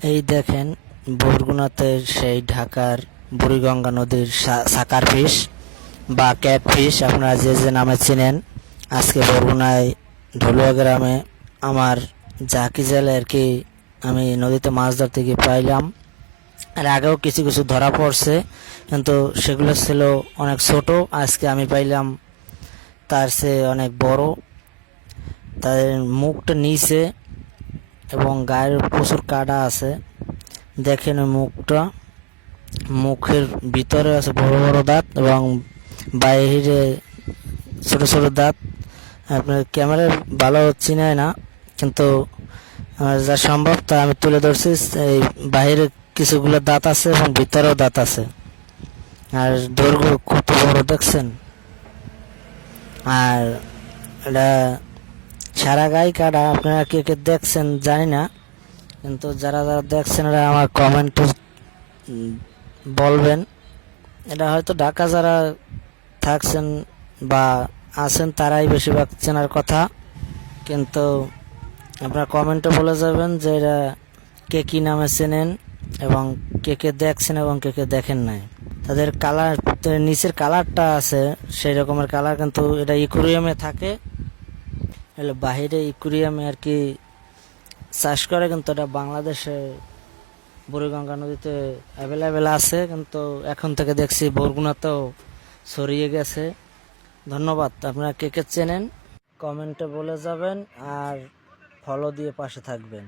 এই দেখেন বরগুনাতে সেই ঢাকার বুড়িগঙ্গা নদীর সাকার ফিশ বা ক্যাট ফিশ, আপনারা যে যে নামে চিনেন। আজকে বরগুনায় ঢলুয়া গ্রামে আমার জাকি জেলে আর কি আমি নদীতে মাছ ধরতে গিয়ে পাইলাম। আর আগেও কিছু কিছু ধরা পড়ছে, কিন্তু সেগুলো ছিল অনেক ছোট। আজকে আমি পাইলাম তার চেয়ে অনেক বড়। তাদের মুখটা নিচে এবং গায়ের প্রচুর কাটা আছে। দেখেন ওই মুখটা, মুখের ভিতরে আছে বড় বড় দাঁত এবং বাইরে ছোট ছোট দাঁত। আপনার ক্যামেরায় ভালো চিনায় না, কিন্তু যা সম্ভব তা আমি তুলে ধরছি। এই বাইরে কিছুগুলো দাঁত আছে এবং ভিতরেও দাঁত আছে। আর দৈর্ঘ্য কত বড় দেখছেন। আর এটা সারা গায়ে কাটা। আপনারা কে কে দেখছেন জানি না, কিন্তু যারা যারা দেখছেন এরা আমার কমেন্টে বলবেন। এটা হয়তো ঢাকা যারা থাকছেন বা আছেন তারাই বেশিরভাগ চেনার কথা, কিন্তু আপনারা কমেন্টে বলে যাবেন যে এরা কে কী নামে চেনেন এবং কে কে দেখছেন এবং কে কে দেখেন নাই। তাদের কালার, নিচের কালারটা আছে সেই রকমের কালার, কিন্তু এটা ইকুরিয়ামে থাকে। এগুলো বাহিরে ইকুরিয়ামে আর কি চাষ করে, কিন্তু এটা বাংলাদেশে বুড়িগঙ্গা নদীতে অ্যাভেলেবেল আছে, কিন্তু এখন থেকে দেখছি বরগুনাতেও ছড়িয়ে গেছে। ধন্যবাদ। আপনারা কে কে চেনেন কমেন্টে বলে যাবেন আর ফলো দিয়ে পাশে থাকবেন।